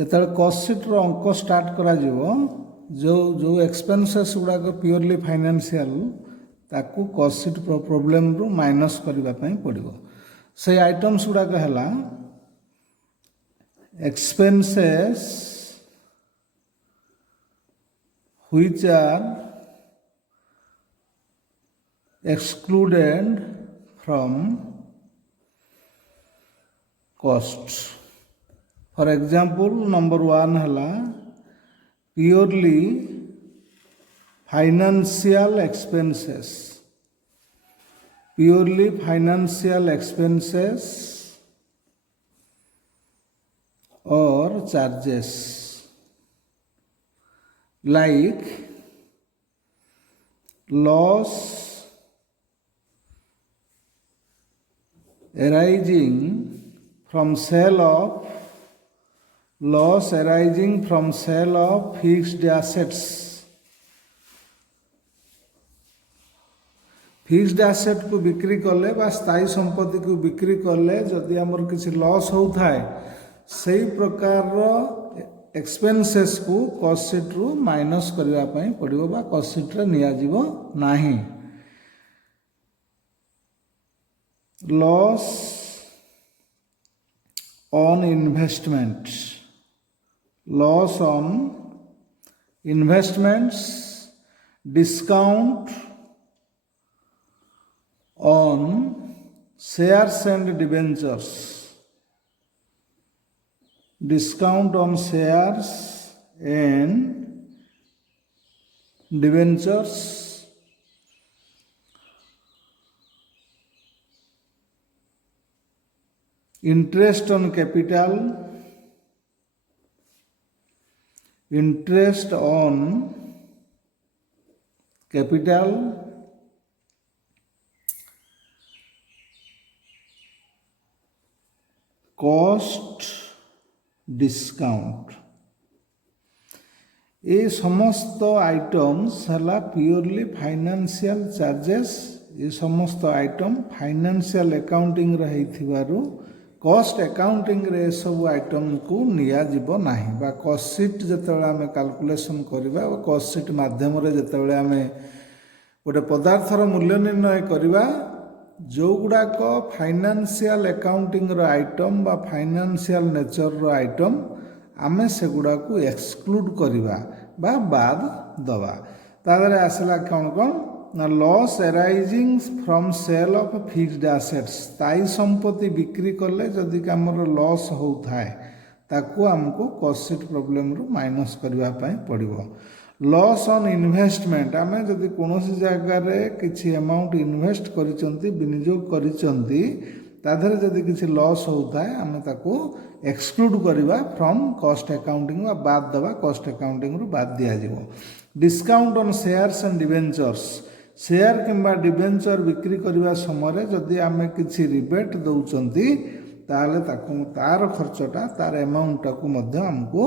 ଯେତେବେଳେ କଷ୍ଟ ସିଟ୍ର ଅଙ୍କ ଷ୍ଟାର୍ଟ କରାଯିବ ଯେଉଁ ଏକ୍ସପେନ୍ସେସ୍ ଗୁଡ଼ାକ ପିଓରଲି ଫାଇନାନ୍ସିଆଲ ତାକୁ କଷ୍ଟ ସିଟ୍ ପ୍ରୋବ୍ଲେମରୁ ମାଇନସ୍ କରିବା ପାଇଁ ପଡ଼ିବ। ସେଇ ଆଇଟମ୍ସ ଗୁଡ଼ାକ ହେଲା expenses which are excluded from costs. For example, number 1 hela purely financial expenses. Purely financial expenses or charges like loss arising from sale of fixed assets. Fixed asset को बिक्री कले बा स्थायी संपत्ति को बिक्री कले जदि आमर किसी लॉस होता है सही प्रकार एक्सपेंसेस को कॉस्ट शीट रु माइनस करबा पई पड़िबो बा कॉस्ट शीट रे निया जीवो नाही। Loss on investments discount on shares and debentures. Discount on shares and debentures. Interest on capital. Interest on capital. Cost discount ये समस्त आइटम्स है प्योरली फाइनेंशियल चार्जेस। ये समस्त आइटम फाइनेंशियल अकाउंटिंग रही कॉस्ट अकाउंटिंग रे सब आइटम को निया जीवो नाही बा कॉस्ट शीट जेतेबेले आमे कैलकुलेशन करबा कॉस्ट शीट माध्यम रे जेतेबेले आमे गोटे पदार्थर मूल्य निर्णय करबा जो गुड़ाक फाइनेंशियल अकाउंटिंग आइटम बा फाइनेंशियल नेचर आइटम आमे से गुड़ा को एक्सक्लूड करवा बा बाद दवा तादरे आसला कौन कौन ना loss arising from sale of fixed assets स्थायी संपत्ति बिक्री कले जदि आमर लॉस होता है ताकू हमको कॉस्ट शीट प्रॉब्लम रु माइनस करबा पई पड़िबो। लॉस ऑन इन्वेस्टमेंट आमे जदि कोनोसी जगह रे किछि अमाउंट इन्वेस्ट करिसंती विनियोग करिसंती ताधरे जदि किछि लॉस होता है आमे ताकू एक्सक्लूड करबा फ्रॉम कॉस्ट अकाउंटिंग बा बाद दबा कॉस्ट अकाउंटिंग रु बाद दिया जिवो। Discount on shares and debentures share किंबा डिबेंचर बिक्री करबा समय जदि आमे किछि रिबेट दउचंती ताले ताकू तार खर्चटा तार अमाउंट को मध्य हमको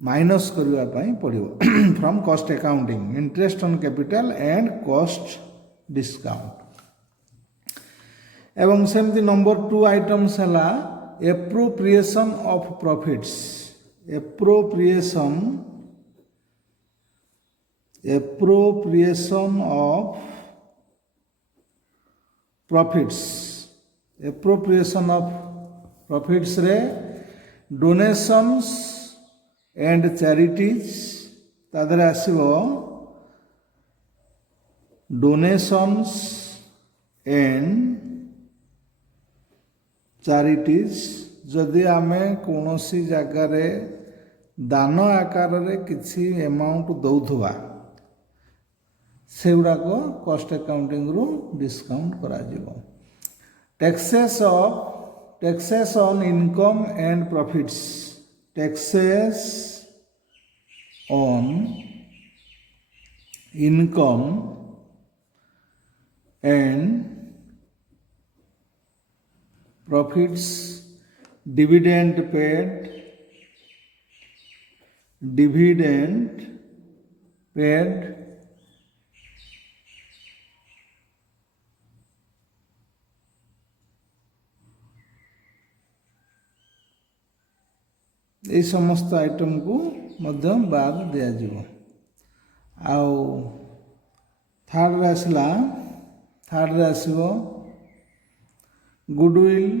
माइनस करबा पई पड़िबो from cost accounting. Interest on capital and cost discount एवं सेमती नंबर 2 आइटम्स हला appropriation of profits. Appropriation of profits. Appropriation of profits रे डोनेशंस एंड चैरिटीज तादरे आसीबो डोनेशंस एंड चैरिटीज जदि आमे कोनोसी जगह रे दान आकार रे किछि अमाउंट दउथुबा सेगुड़ा को कॉस्ट अकाउंटिंग रु डिस्काउंट करा जिवो। Taxes on income and profits. Taxes on income and profits, dividend paid, এই সমস্ত আইଟমକୁ ମଧ୍ୟ ବାଦ ଦିଆଯିବ। ଆଉ ଥାର୍ଡ଼ରେ ଆସିବ goodwill,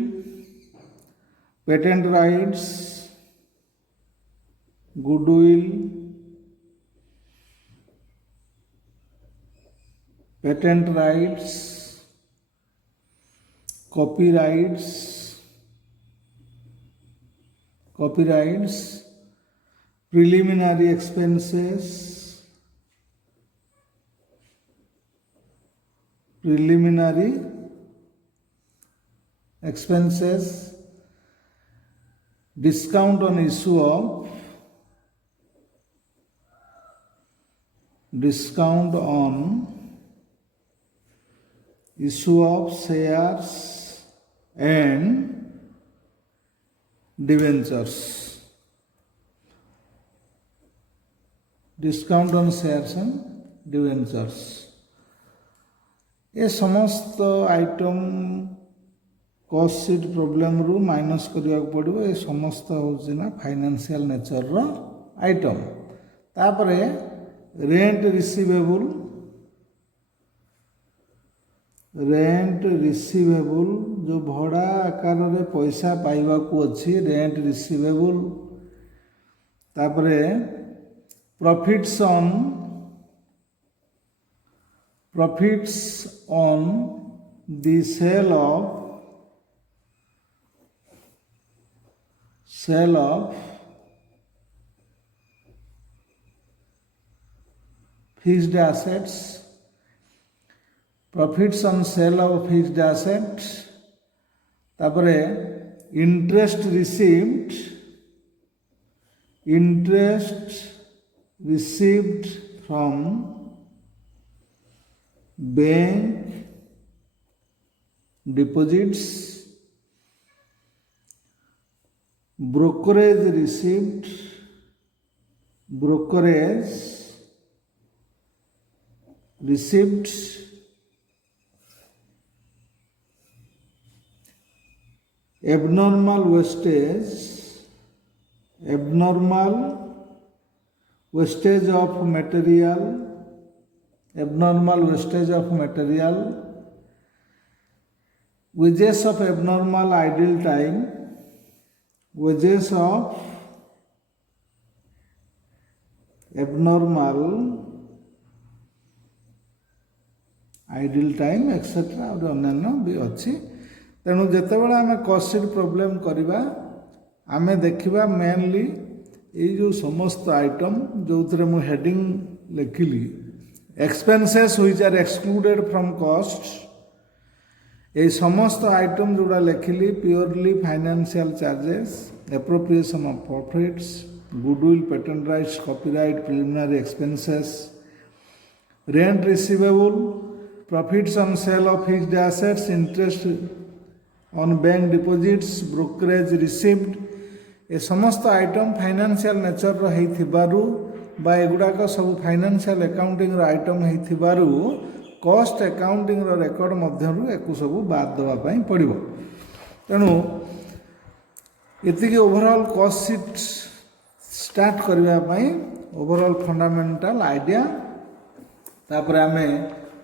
patent rights, goodwill, patent rights, copyrights, preliminary expenses, discount on issue of shares and debentures. Discount on shares and debentures. ये समस्त item cost sheet problem रु माइनस करने पड़ो। ये समस्त हूँ ना फाइनेंशियल नेचर रो आइटम। तापरे रेंट रिसीवेबल जो भड़ा आकार में पैसा पाइबा को अच्छी रेंट रिसीवेबल। तापरे profits on the sale of fixed assets, profits on sale of fixed assets, तापरे interest received from bank deposits, brokerage received, abnormal wastage of material, wages of abnormal idle time, etcetera और अन्य भी अच्छी। तेणु जितेबाला आम cost sheet problem करवा आम देखा मेनली ये जो समस्त आइटम जो थे मु हेडिंग लिखिली expenses which are excluded from cost. ये समस्त आइटम जोड़ा लिखिली purely financial charges, appropriation of profits, goodwill, patent rights, copyright, preliminary expenses, rent receivable, profits on sale of fixed assets, interest on bank deposits, brokerage received. ये समस्त item financial nature बा एगुड़ाक सब financial accounting item हो cost accounting record मध्यरु एको सब बाद देवाई पड़ो। तेणु ये ओवरऑल कॉस्ट शीट स्टार्ट करने ओवरऑल फंडामेंटल आइडिया। तापर आम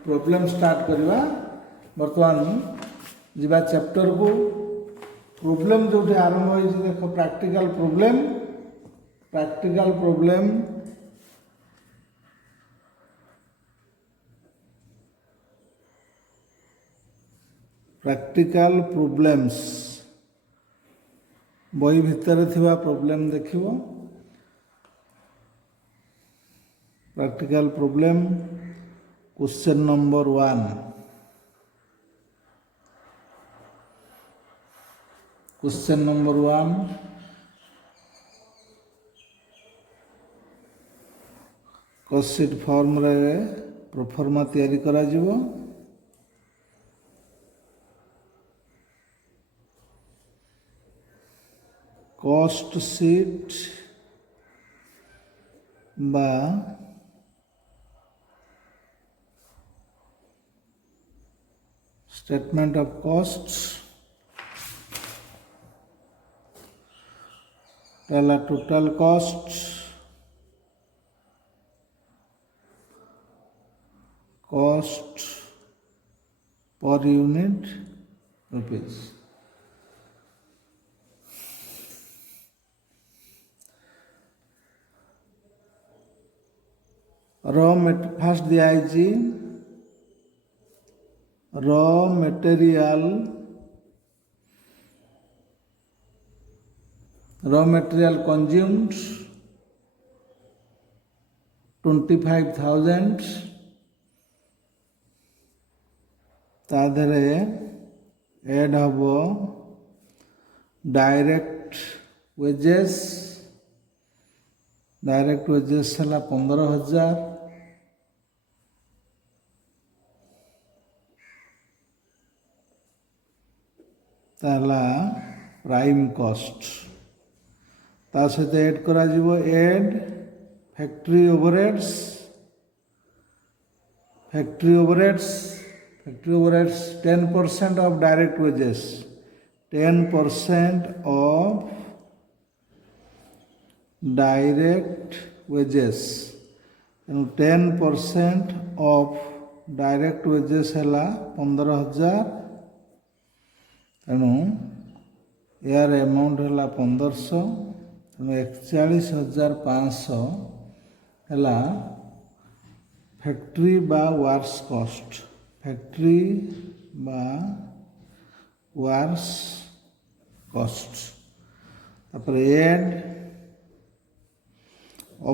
प्रॉब्लम स्टार्ट करवा। बर्तमान जीवा चैप्टर को प्रॉब्लम जो आरंभ हो देख प्रैक्टिकल प्रॉब्लम प्रैक्टिकल प्रॉब्लम्स बही भितर थिबा प्रॉब्लम देखिबो। Practical problem question number 1। Question number 1 cost sheet form रे प्रोफॉर्मा तैयारी करा जिवो। कॉस्ट शीट बा स्टेटमेंट ऑफ कॉस्ट पहला total cost per unit rupees. First दिया रॉ मटेरियल कंज्यूम्ड 25,000 ताधरे एड हम डायरेक्ट वेजेस है 15,000 ताला प्राइम कॉस्ट ता सहित एड करा जीवो add factory overheads 10% of direct wages 10% of direct wages 10% of direct wages है 15,000 तेणु यार अमाउंट है 1500 तेणु 41,500 है फैक्ट्री बा वार्स कॉस्ट तापर add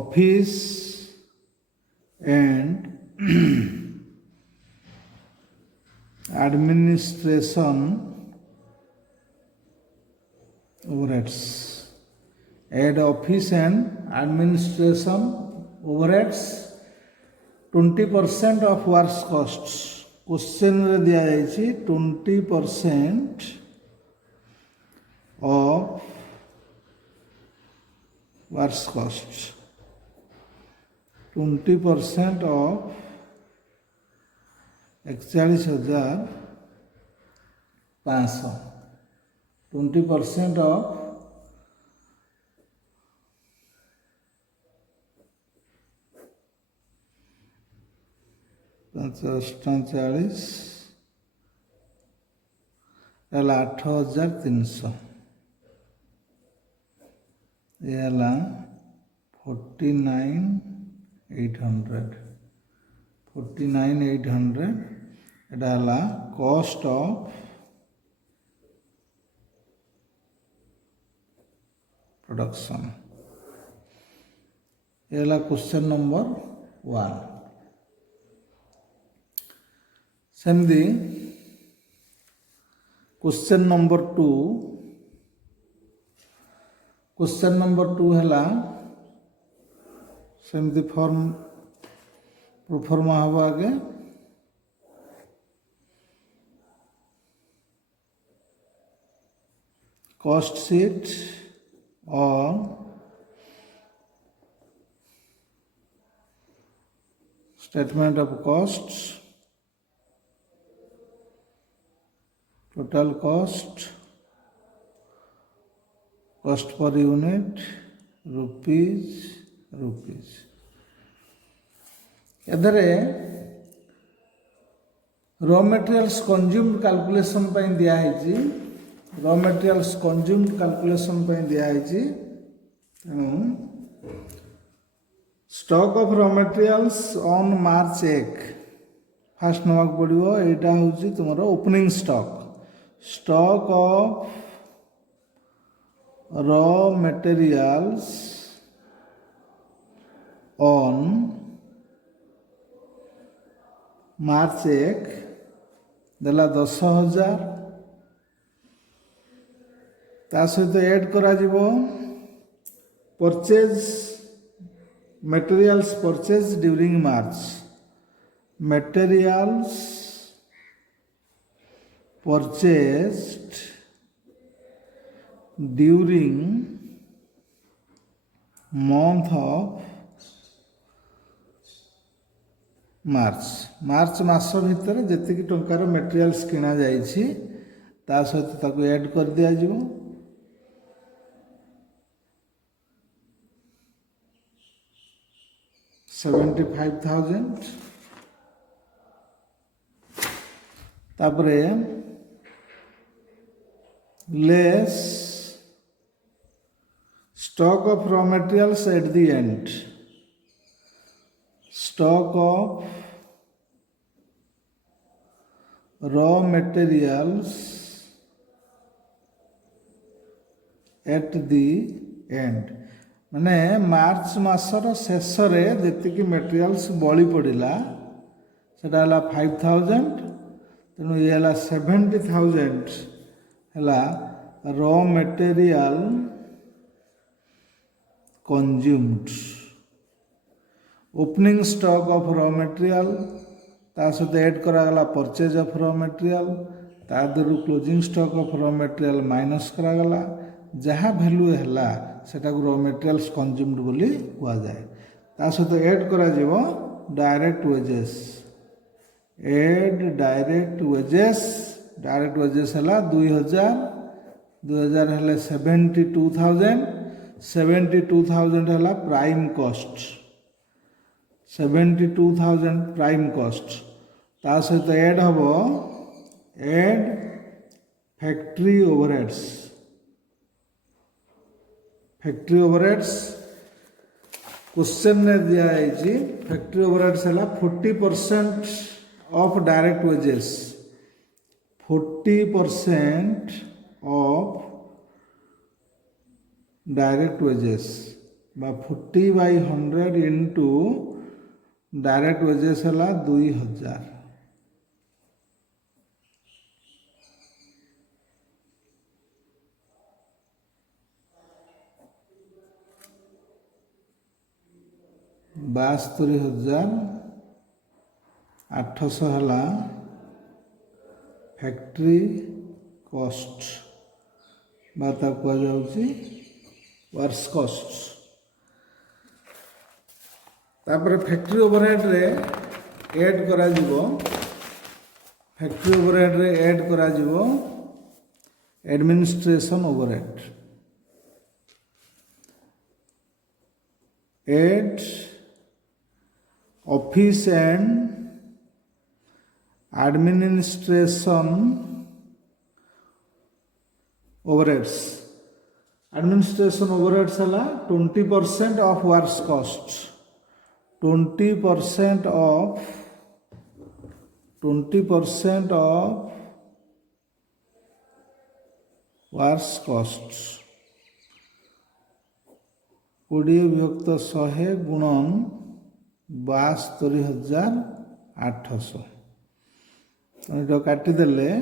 office and administration overheads add office and administration overheads 20% of works costs question रे दिया जाइए 20% of works costs 20% of 41,500 20% of 45 8,300 ये 49,800 एटा कॉस्ट ऑफ प्रोडक्शन ये क्वेश्चन नंबर 1 सेमती क्वेश्चन नंबर 2 है सेमती फॉर्म प्रोफॉर्मा हम आगे कॉस्ट शीट और statement of cost total cost per unit rupees एधरे रॉ मटेरियल्स कंज्यूम्ड कैलकुलेशन दिया रॉ मटेरियल्स कंज्यूम्ड कैलकुलेशन दिया तेणु stock of raw materials on March 1 first नवाक पड़ो यहाँ हूँ तुम opening stock of raw materials on March 1 देला 10,000 ता सहित ऐड करा purchase materials purchase during March materials purchased during month of March मास भितर जेतिकी टंकार मटेरियल्स किना जाइछि ता सहित ताकू ऐड कर दिया जिवो 75,000 तापरे less stock of raw materials at the end, stock of raw materials at the end माने मार्च मासर शेष जी मेटेरियल्स बली पड़ा सेटा 5,000 तेणु ये 70,000 है raw material consumed. Opening stock of raw material ता सहित ऐड करागला परचेज ऑफ रॉ मेटेरियल ता दरु closing stock of raw material minus करागला जहाँ वैल्यू है सेटा रॉ मेटेरियल्स कंज्यूम्ड बोली कुआ जाए ता सहित ऐड करा जीवो direct wages add direct wages है 2000 है 72,000 है प्राइम कॉस्ट 72,000 प्राइम कॉस्ट ता सहित ऐड हम एड फैक्ट्री ओवरहेड्स क्वेश्चन ने दिया है फैक्ट्री ओवरहेड्स है 40% of direct wages 40% of direct wages 40/100 into direct wages है 2,000 72,800 है फैक्ट्री कॉस्ट बाता कहुच्छी वर्क्स कॉस्ट तापर फैक्ट्री ओवरहेड रे ऐड करा जीवो फैक्ट्री ओवरहेड रे ऐड करा जीवो administration overhead add office and administration overheads administration overheads है 20% of works cost 20% of works cost 20/100 गुणन 72,800 तो काटिदेले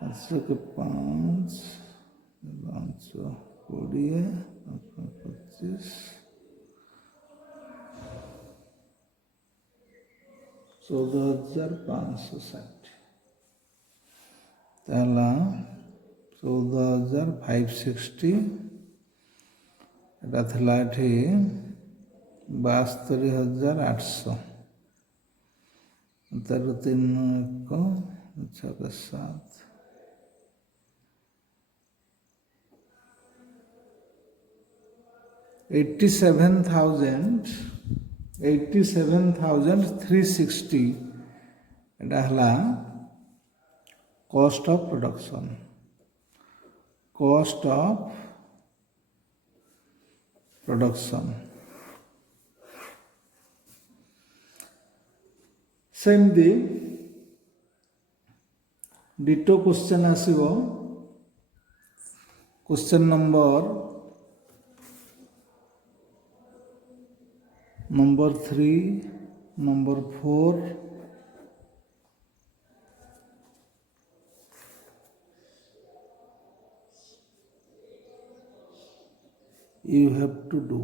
500 5 20 25 14,560 ताला 14,560 एटा थला एठी 72,800 तेरु 3 1 7 87,360 एटा हला कॉस्ट ऑफ प्रोडक्शन सेमती डिटो क्वेश्चन आसीबो question number 3 number 4 you have to do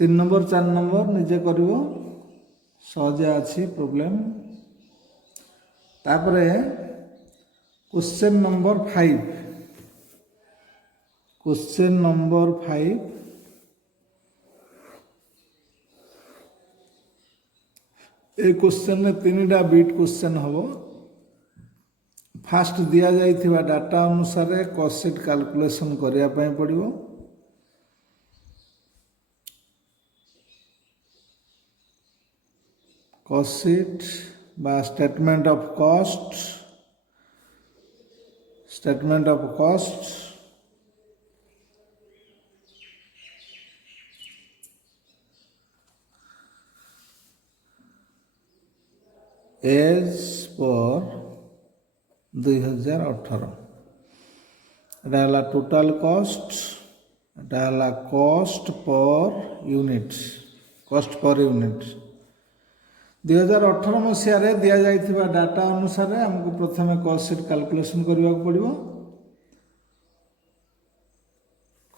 3 number 4 number निजे करिवो सहजे अछि प्रॉब्लम तापरे क्वेश्चन नंबर 5 ए क्वेश्चन ने 3टा बीट क्वेश्चन हबो फास्ट दिया जाइथिबा डाटा अनुसार कॉस्ट शीट कैलकुलेशन करिया पय पड़िबो। कॉस्ट शीट बा statement of cost as per 2018 एटा हला टोटल कॉस्ट, एटा हला कॉस्ट पर यूनिट। 2018 मसीह दि जाइथिबा डाटा अनुसार हमको प्रथमे कॉस्ट शीट कैलकुलेशन करने को पड़िबो।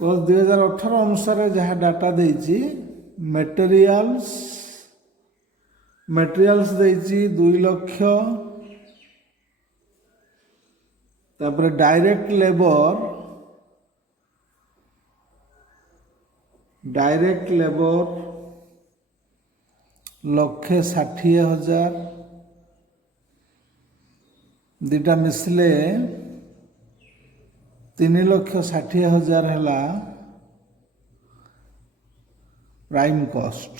2018 अनुसार जहाँ डाटा देइछि मटेरियल्स देइछि 2 लाख, तापर डायरेक्ट लेबर 1,60,000, दुटा मिसले 3,60,000 है prime cost.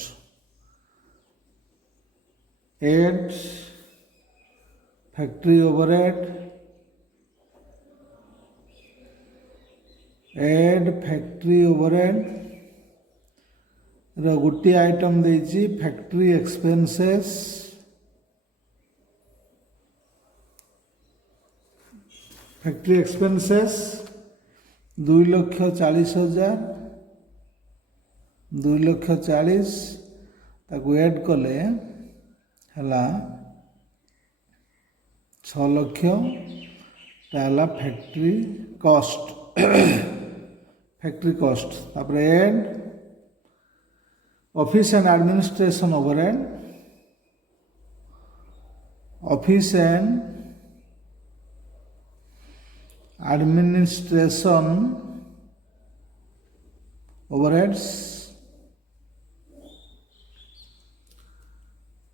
Add factory overhead गोटे आइटम देइछि फैक्ट्री एक्सपेंसेस। 2,40,000 2,40,000 ताको ऐड कले हला 6 लाख ताला फैक्ट्री कॉस्ट तापर add office and administration overhead, office and administration overheads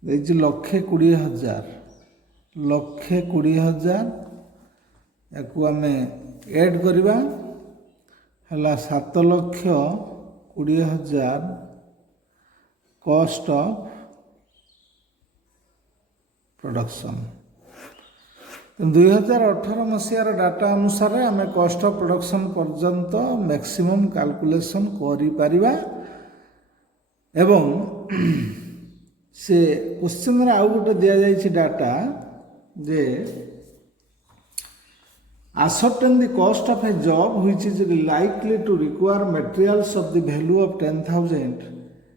1,20,000 याकू आम ऐड करवा हला 7,20,000 कॉस्ट ऑफ प्रोडक्शन। 2018 मसीहार डाटा अनुसार आम कॉस्ट ऑफ प्रोडक्शन पर्यंत मैक्सिमम कैलकुलेशन करि परिबा। एवं से क्वेश्चन रे आउ गोटे दिया जाइछि डाटा जे ascertain the cost of a job which is likely to require materials of the value of 10,000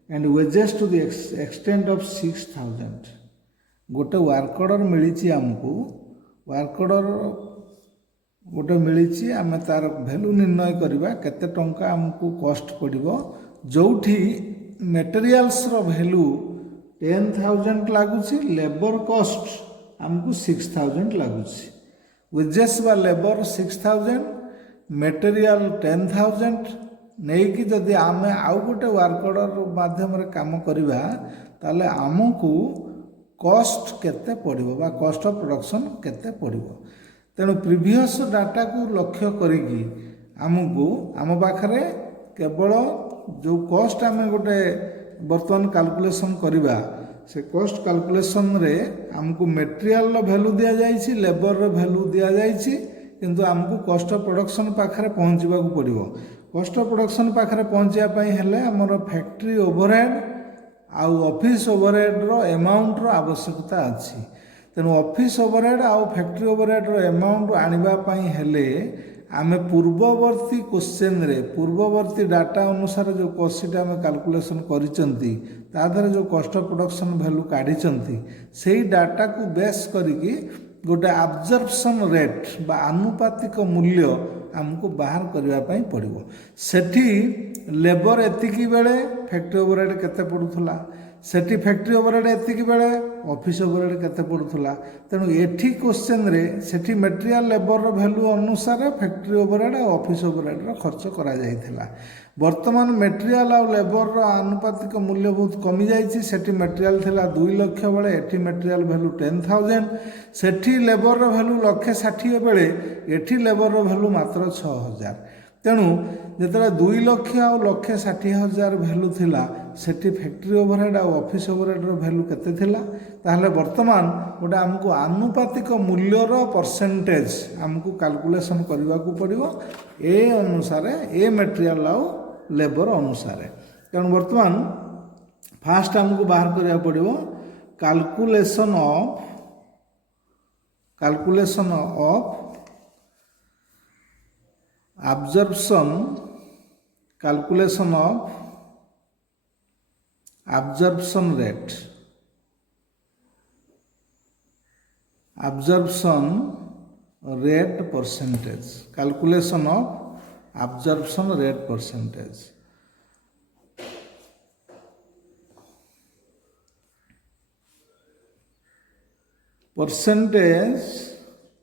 and wages to the extent of 6,000। गोटे वर्क ऑर्डर मिली आमको, वर्क ऑर्डर गोटे मिली आम तार वैल्यू निर्णय करवा केते टंका आमको कॉस्ट पड़िबो, जोठी मटेरियल्स रो वैल्यू 10,000 लगुच, लेबर कॉस्ट आमको 6,000 लगुच। वेजेस बा लेबर 6,000, मटेरियल 10,000 नहीं कि जदि आम आउ गोटे वर्क ऑर्डर माध्यम काम करवा ताले आमको कॉस्ट केते पड़िबो बा कॉस्ट ऑफ प्रोडक्शन केते पड़िबो। तेणु प्रीवियस डाटा को लक्ष्य करिकी आमको आम पाखरे केवल जो कॉस्ट आम गोटे बर्तमान कैलकुलेशन करवा से कॉस्ट कैलकुलेशन रे आमको मटेरियल वैल्यू दि जाइछि, लेबर वैल्यू दि जाइछि, किंतु आमको कॉस्ट ऑफ प्रोडक्शन पाखरे पहुँचवा को पड़िबो। कॉस्ट ऑफ प्रोडक्शन पाखरे पहुँचा हेले आमर फैक्ट्री ओवरहेड आउ ऑफिस ओवरहेड रो अमाउंट रो आवश्यकता अछि। तेणु ऑफिस ओवरहेड आउ फैक्ट्री ओवरहेड रो अमाउंट आनिबा पई हेले आमे पूर्ववर्ती क्वेश्चन रे पूर्ववर्ती डाटा अनुसार जो कॉस्ट शीट आमे कैलकुलेशन करिसंती तादर जो कॉस्ट ऑफ प्रोडक्शन वैल्यू काढिसंती सेही डाटा को बेस करिकी गोटे अब्जर्प्शन रेट बा आनुपातिक मूल्य आमको बाहर करबा पई पड़िबो। सेठी लेबर एतिकी बेले फैक्ट्री ओवरहेड केते पडुथला, सेठी फैक्ट्री ओवरहेड एतिकी बेले ऑफिस ओवरहेड केते पड़ुथला तेणु एठी क्वेश्चन रे सेठी मटेरियल लेबर रो वैल्यू अनुसार फैक्ट्री ओवरहेड और ऑफिस ओवरहेड रो खर्च करा जायथिला वर्तमान मटेरियल और लेबर रो आनुपातिक मूल्य बहुत कमी जायछि सेठी मटेरियल थिला 2 लाख बेले एठी मटेरियल वैल्यू 10,000 सेठी लेबर रो वैल्यू 1,60,000 बेले एठी लेबर रो वैल्यू मात्र 6,000 तेणु जिते 2 लाख और 1,60,000 वैल्यू थिला सेठी फैक्ट्री ओवरहेड और ऑफिस ओवरहेड रो वैल्यू केते थिला ताहले वर्तमान गोटे आमको आनुपातिक मूल्यर परसेंटेज आमको कैलकुलेशन करने को पड़ो ए अनुसार ए मटेरियल और लेबर अनुसार तेणु वर्तमान फास्ट आमको बाहर करा पड़ो calculation of absorption calculation of absorption rate percentage calculation of absorption rate percentage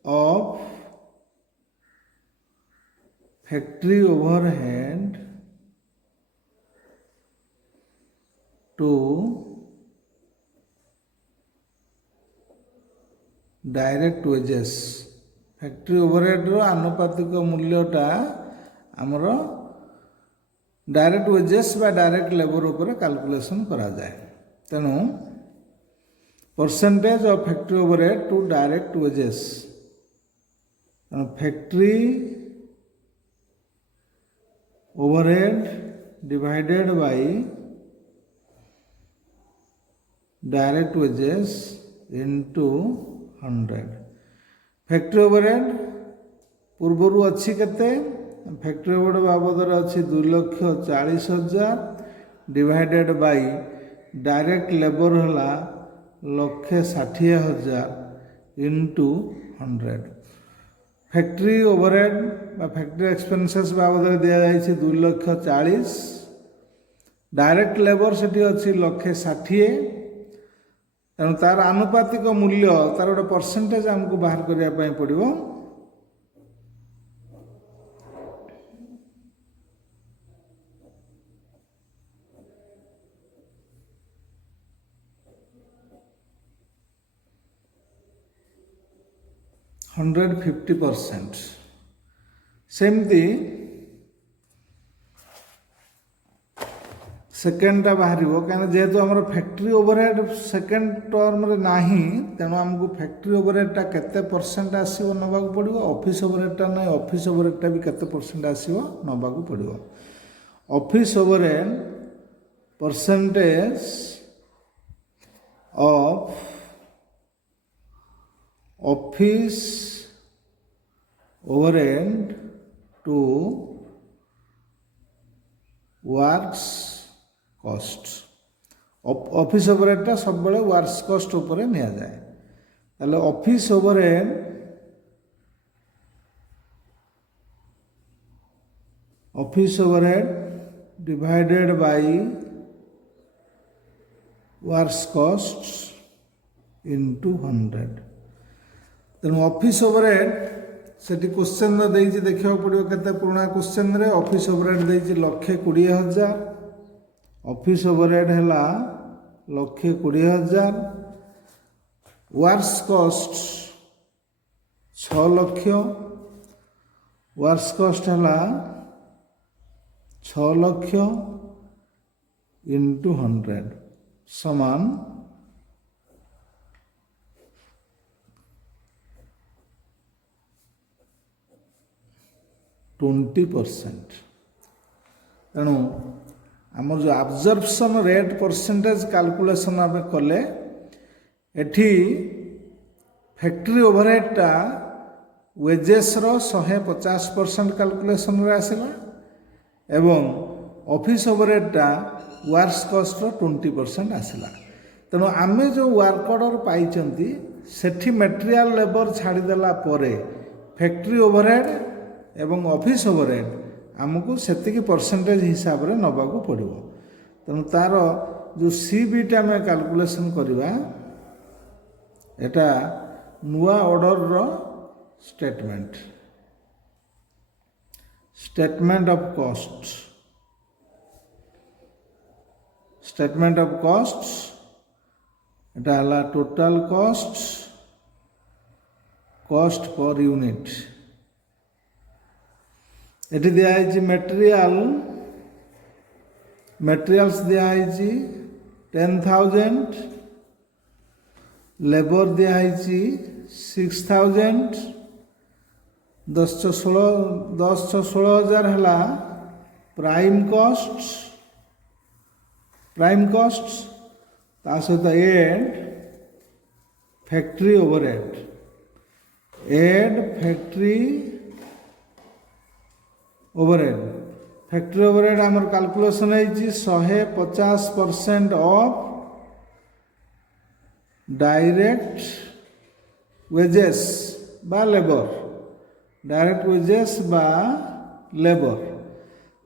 of factory overhead to direct wages factory overhead रो आनुपातिक मूल्यटा आमर डायरेक्ट वेजेस बा डायरेक्ट लेबर ऊपर कैलकुलेशन करा जाए तेणु percentage of factory overhead to direct wages factory overhead divided by direct wages into 100 factory overhead पूर्वर अच्छी केते फैक्ट्री ओवरहेड बाबद अच्छी 2,40,000 डिवाइडेड बाय डायरेक्ट लेबर हला 1,60,000 into 100 factory overhead factory expenses बाबद दिया जाए 2,40,000 डायरेक्ट लेबर से अच्छी 1,60,000 तेणु तार आनुपातिक मूल्य तार गोटे परसेंटेज आमको बाहर करने पड़ो 150% सेमती सेकेंडटा बाहर कहीं जेहेतु आम फैक्ट्री ओवरहेड सेकेंड टर्म रे नाही तेणु आमको फैक्ट्री ओवरहेडटा केते परसेंट आसीबो नबाक पड़िबो ऑफिस ओवरहेडटा नहीं ऑफिस ओवरहेडटा भी केते परसेंट आसीबो नबाक पड़िबो office overhead percentage of office overhead to works cost office ओवरहेडटा सब बड़े वर्क्स कॉस्ट ऊपर निया जाए ताले office overhead divided by works cost into 100 तेणु ऑफिस ओवरहेड से क्वेश्चन देती देखा पड़ो केते पुराना क्वेश्चन रे ऑफिस ओवरहेड देती 1,20,000 ऑफिस ओवरहेड है 1,20,000 works cost 6 lakh works cost है 6 लाख इंटू 100 समान 20%। तेणु आम जो अब्जर्प्शन रेट परसेंटेज कैलकुलेशन आम कले एठी फैक्ट्री ओवरहेडटा वेजेस रो 150% कैलकुलेशन रे आसिला एवं ऑफिस ओवरहेडटा वर्क्स कॉस्ट रो 20% आसिला तेणु आम जो वर्क ऑर्डर पाई सेठी मटेरियल लेबर छाड़देला परे फैक्ट्री ओवरहेड एवं ऑफिस ओवरहेड आमको सेतिकी परसेंटेज हिसाब रे नबाकू पड़ो तेणु तार जो सी बीटा आम कैलकुलेशन करवा एटा नुआ ऑर्डर रो स्टेटमेंट ऑफ कॉस्ट एटा हला टोटल कॉस्ट पर यूनिट एटी दिया है मटेरियल्स दिया है 10,000 लेबर दिया है 6,000 10,16,000 है प्राइम कॉस्ट ता सहित एड फैक्ट्री ओवरहेड आमर कैलकुलेशन है 150% ऑफ डायरेक्ट वेजेस बा लेबर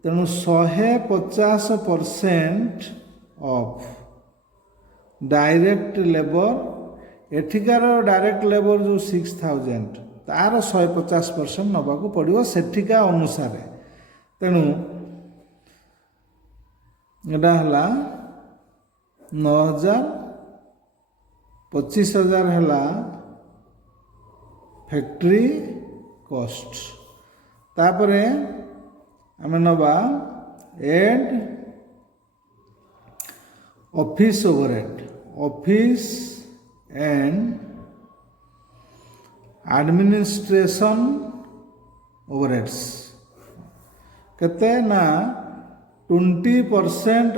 तेणु 150% ऑफ डायरेक्ट लेबर एठिकार डायरेक्ट लेबर जो 6,000 तार 150% नबाकू पड़ो सेठिका अनुसार तेणु एटा हला 9,000 25,000 है फैक्ट्री कॉस्ट तापरे आम नवा add office and administration overheads केते ना 20%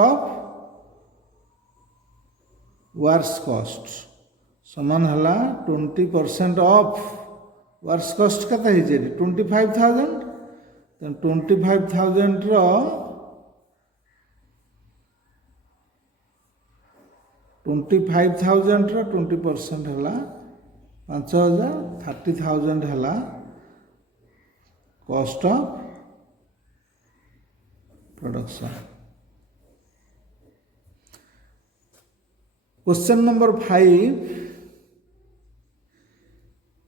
ऑफ वर्क्स कॉस्ट समान हला 20% ऑफ वर्क्स कॉस्ट केते है 25,000 25,000 रो 25,000 रो 20% हला 5,000 30,000 हला cost of production. Question number 5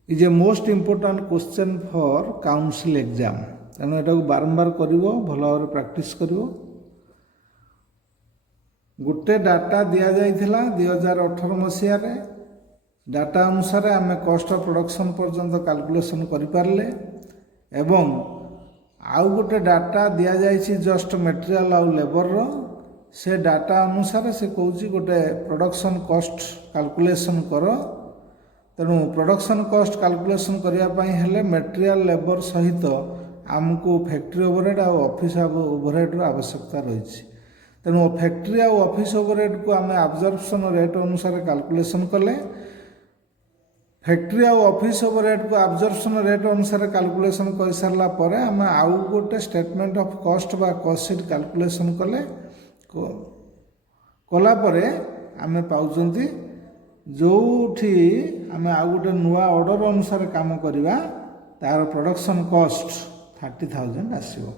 is a most important question for council exam तेणु एटा बारंबार करिवो भल भाव प्रैक्टिस करिवो। गोटे डाटा दिया जाइथिला 2018 मसीह रे डाटा अनुसार आम कॉस्ट ऑफ प्रोडक्शन पर्यंत कैलकुलेशन करि पारले एवं आउ गोटे डाटा दिया जाइछि जस्ट मटेरियल आउ लेबर रो से डाटा अनुसार से कौन गोटे प्रोडक्शन कॉस्ट कैलकुलेशन कर तेणु प्रोडक्शन कॉस्ट कैलकुलेशन करने हेले मटेरियल लेबर सहित आमको फैक्ट्री ओवरहेड और ऑफिस ओवरहेड आवश्यकता रही तेणु फैक्ट्री और ऑफिस ओवरहेड को आम अब्जर्प्शन रेट अनुसार कैलकुलेशन कले फैक्ट्री और ऑफिस ओवरहेड को अब्जर्प्शन रेट अनुसार कैलकुलेशन कर सारा पर आम आउ गोटे स्टेटमेंट ऑफ कॉस्ट बा कॉस्ट शीट कैलकुलेशन कले कलापर आम पाँच जो आम आउ गोटे नुआ ऑर्डर अनुसार काम करवा तार प्रोडक्शन कॉस्ट 30,000 आसो।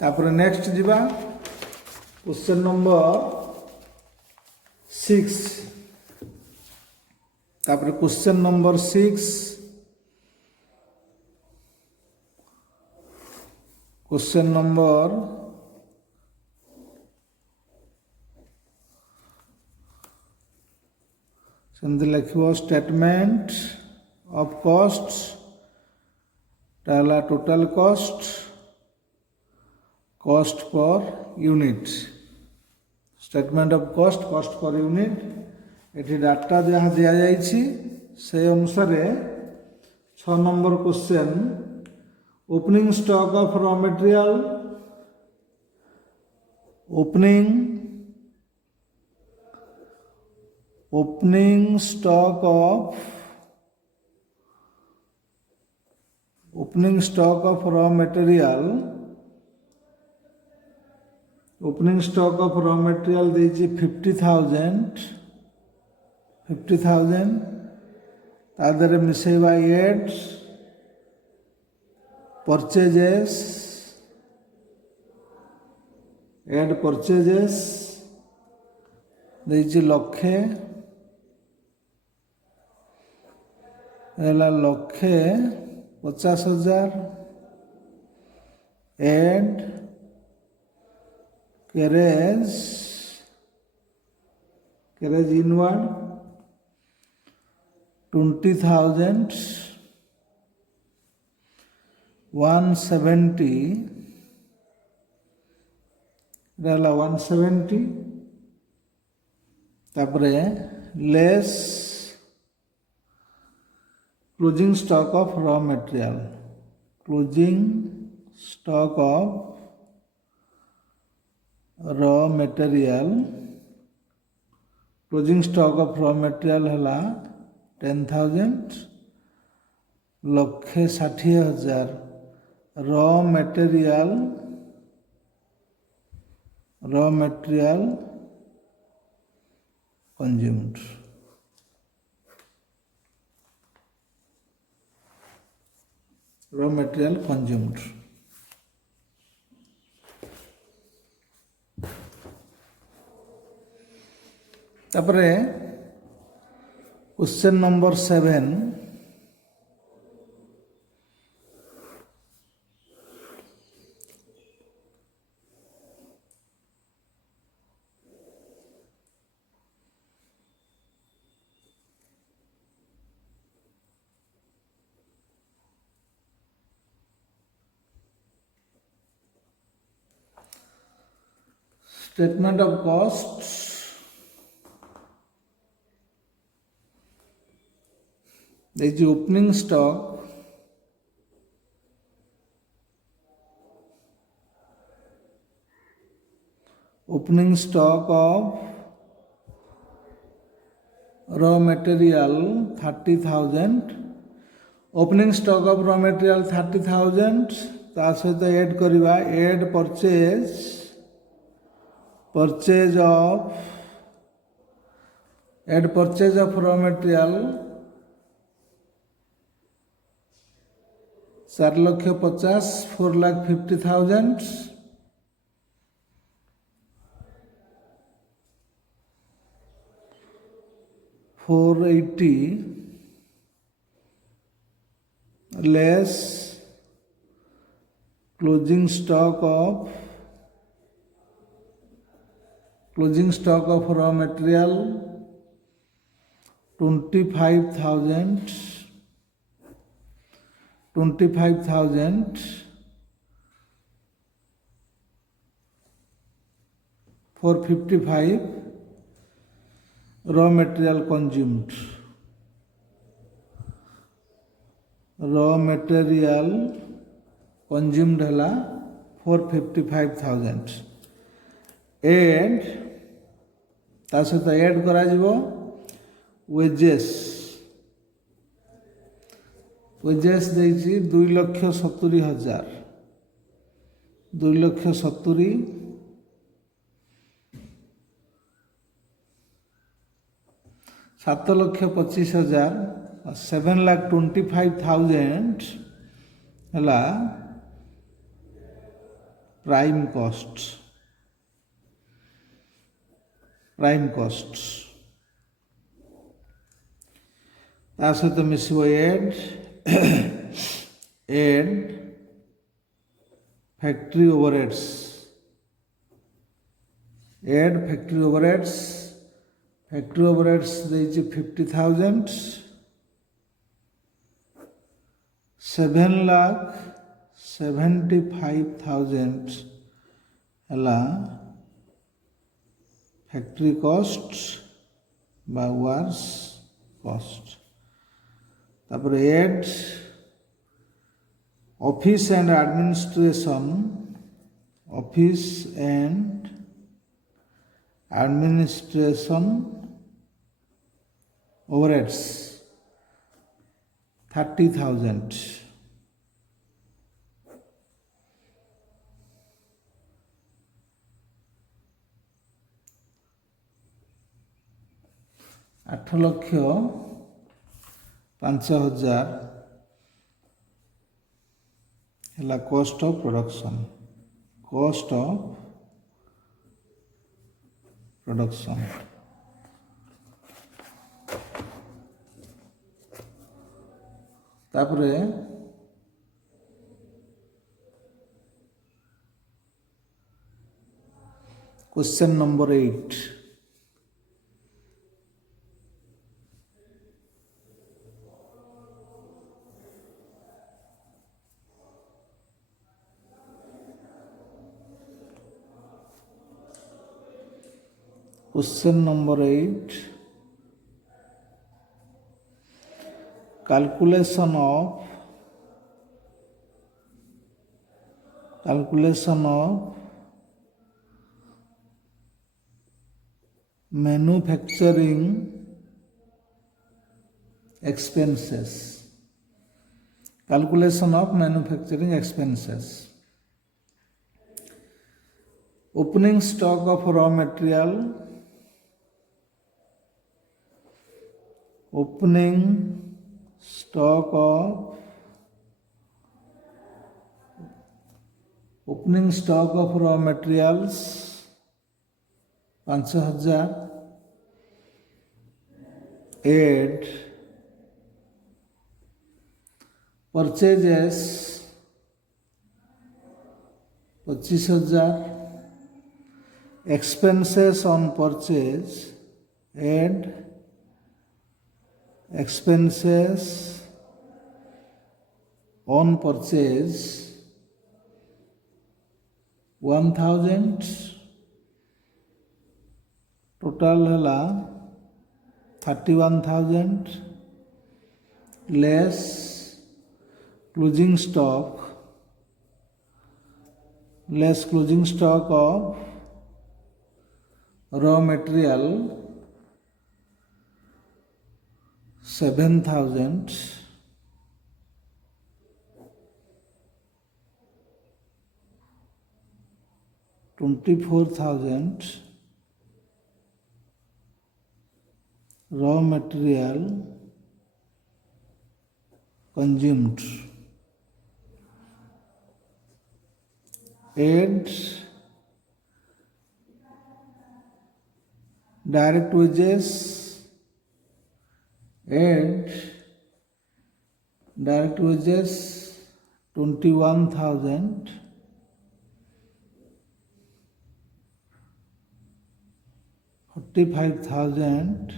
तापर नेक्स्ट जीवा क्वेश्चन नंबर 6 तापर क्वेश्चन नंबर 6 क्वेश्चन नंबर सेमती लिखो स्टेटमेंट ऑफ कॉस्ट टाला total cost per unit statement of cost per unit एटी डाटा जहाँ दि जाइए से अनुसार 6 number question opening stock of raw material opening stock of raw material देजी 50,000 तादर मिसेवा एड एड परचेजेस ଦେଇଛି ଲକ୍ଷେ ହେଲା 1,50,000 एड carriage inward 20,000 170 रहला 170 तापरे less closing stock of raw material closing stock of raw material closing stock of raw material है 10,000 1,60,000 raw material consumed raw material consumed तापरे question number 7 statement of costs there is opening stock of raw material 30,000 opening stock of raw material 30,000 ता सहित add करिवा add purchase of raw material 4,50,000 4,50,000 480 less closing stock of raw material 25,000 455 raw material consumed है 455,000 and ता सहित add करा जीवो wages देछि 2,70,000 2,70,000 7,25,000 7,25,000 है प्राइम कॉस्ट ता सहित मिसिबो एड फैक्ट्री ओवरहेड्स देछि 50,000 7,75,000 है फैक्ट्री कॉस्ट बा वर्क्स कॉस्ट तापर add office and administration overheads 30,000 8,05,000 है कॉस्ट ऑफ production. तापरे question number 8. Question number 8. Calculation of manufacturing expenses. Calculation of manufacturing expenses. Opening stock of raw material. Opening stock of raw materials 5000. Add purchases 25000. Expenses on purchase. Add expenses on purchase 1000. Total हला 31000 less closing stock of raw material 7000. 24,000 raw material consumed. Add direct wages. Add direct wages 21,000. 45,000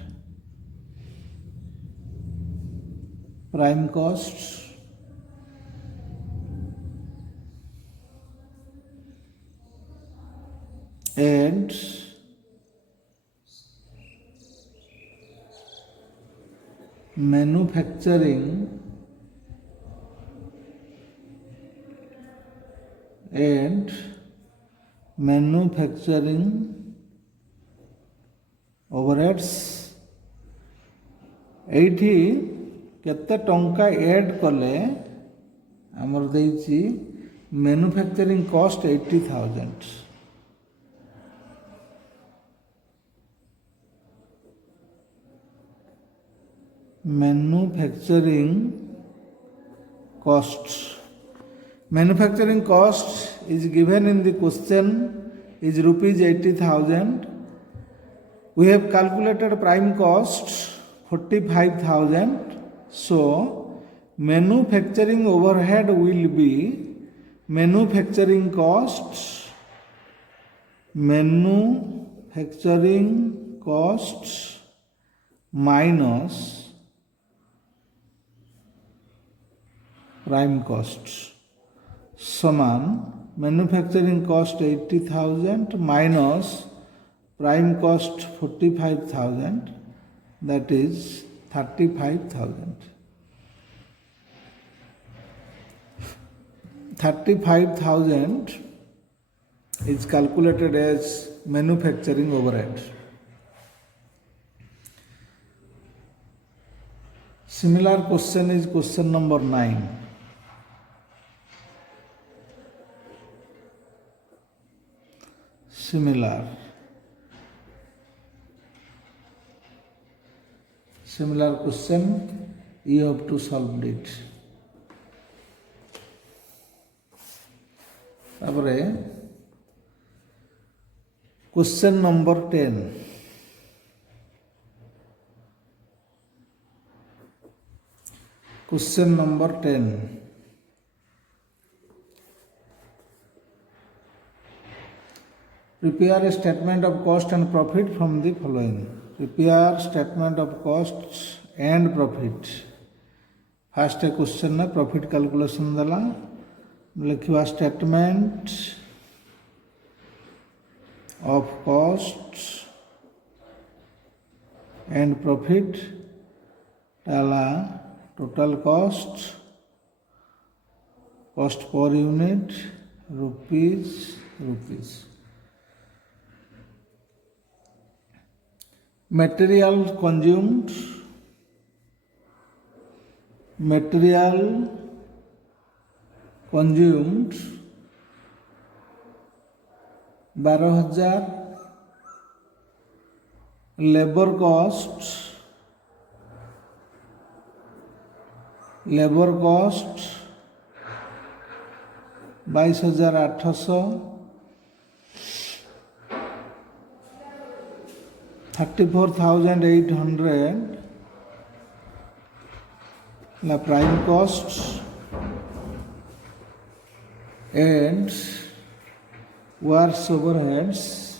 prime costs. And manufacturing overheads. एठी केते टंका add कले हमर देछि manufacturing cost 80,000. Manufacturing cost is given in the question is rupees 80,000. We have calculated prime cost 45,000. So manufacturing overhead will be manufacturing costs minus prime costs समान manufacturing cost 80,000 minus prime cost 45,000, that is 35,000. 35,000 is calculated as manufacturing overhead. Similar question is question number 9. Similar question, you have to solve it. तापरे Question number 10. Question number 10. Prepare a statement of cost and profit from the following. Prepare statement of costs and profit. First question na profit calculation dala. लिखिवा statement of costs and profit dala total cost per unit rupees. Material consumed 12,000 labor cost 22,800 34,800 la prime cost and works overheads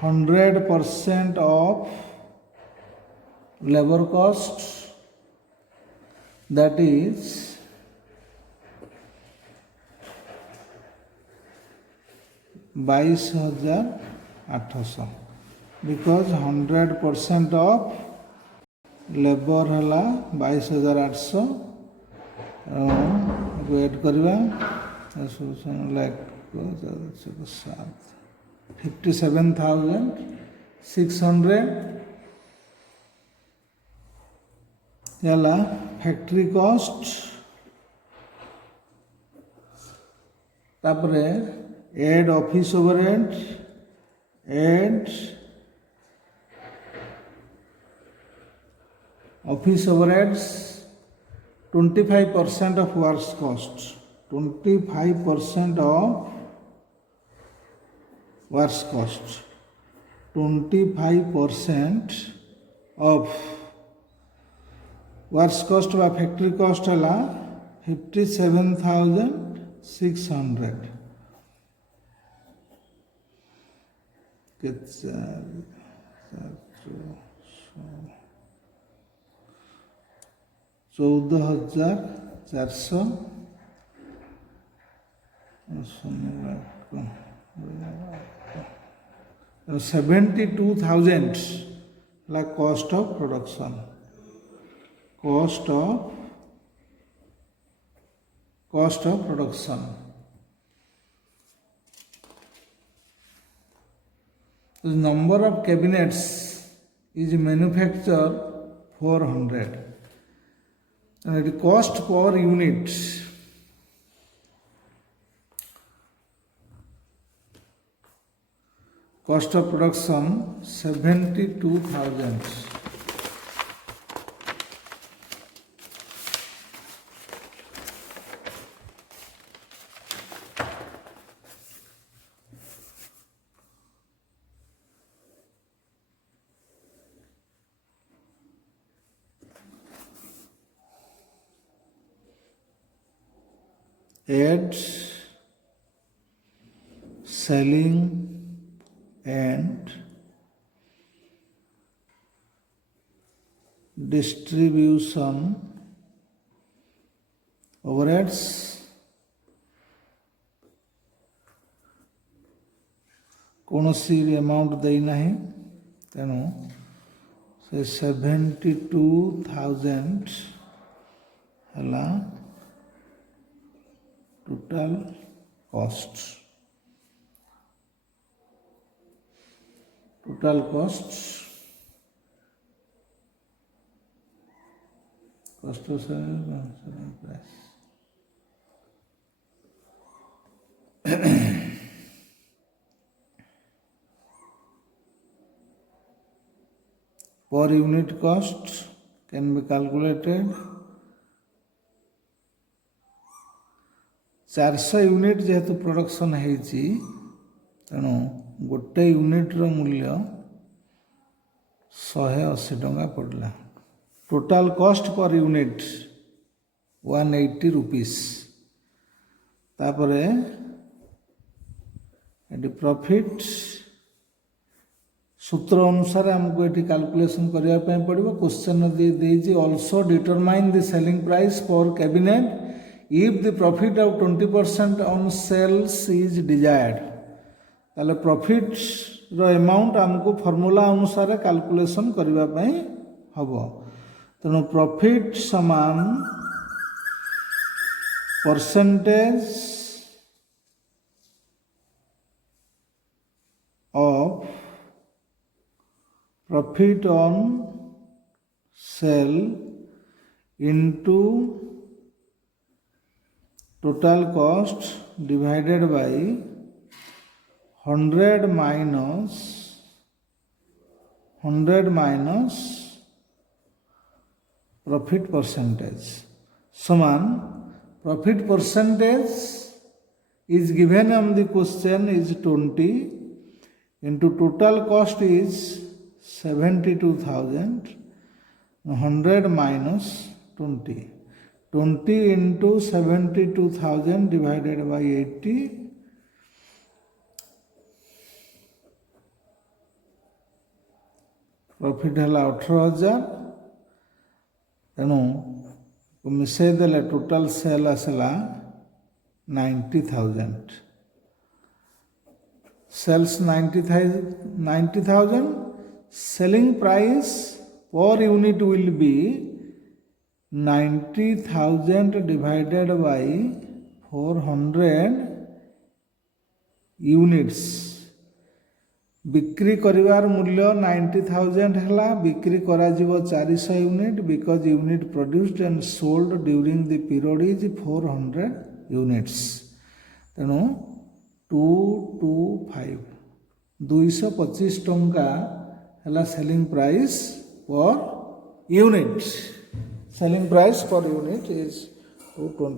100% of labor cost, that is 22,800 because 100% of labor है 22,800 add करवा like 57,600 factory cost तापरे add office overhead add office overheads 25% of works cost 25% of works cost 25% of works cost বা factory cost है 57,600 14,400 72,000 like cost of production. Cost of production. The number of cabinets is manufactured 400. And the cost per unit cost of production 72,000. Add selling and distribution overheads कौनसी amount देना है तेणु से 72,000 है total cost cost of selling price per unit cost can be calculated 400 unit जेहेतु production होती तेणु गोटे यूनिट्र मूल्य 180 टंका पड़ला। Total cost per unit 180 rupees. तापरे ये प्रॉफिट सूत्र अनुसार हमको ये कैलकुलेशन करने पड़ो। क्वेश्चन दे also determine the selling price for cabinet if the profit of 20% on sales is desired. ताले प्रॉफिट रो अमाउंट हमको फॉर्मूला अनुसार कैलकुलेशन करने हम। तेणु प्रॉफिट समान percentage of profit on sale into total cost divided by 100 minus profit percentage समान profit percentage is given on the question is 20 into total cost is 72,000 100 minus 20 into 72,000 divided by 80 profit है 18,000। तेणु मिसई देले total sale आसला 90,000 sales 90,000 selling price per unit will be 90,000 divided by 400 units. बिक्री करिवार मूल्य 90,000 है। बिक्री करा जीवो 400 unit because unit produced and sold during the period is 400 units. तेणु 225 225 टंका है selling price per unit. Selling price per unit is 220।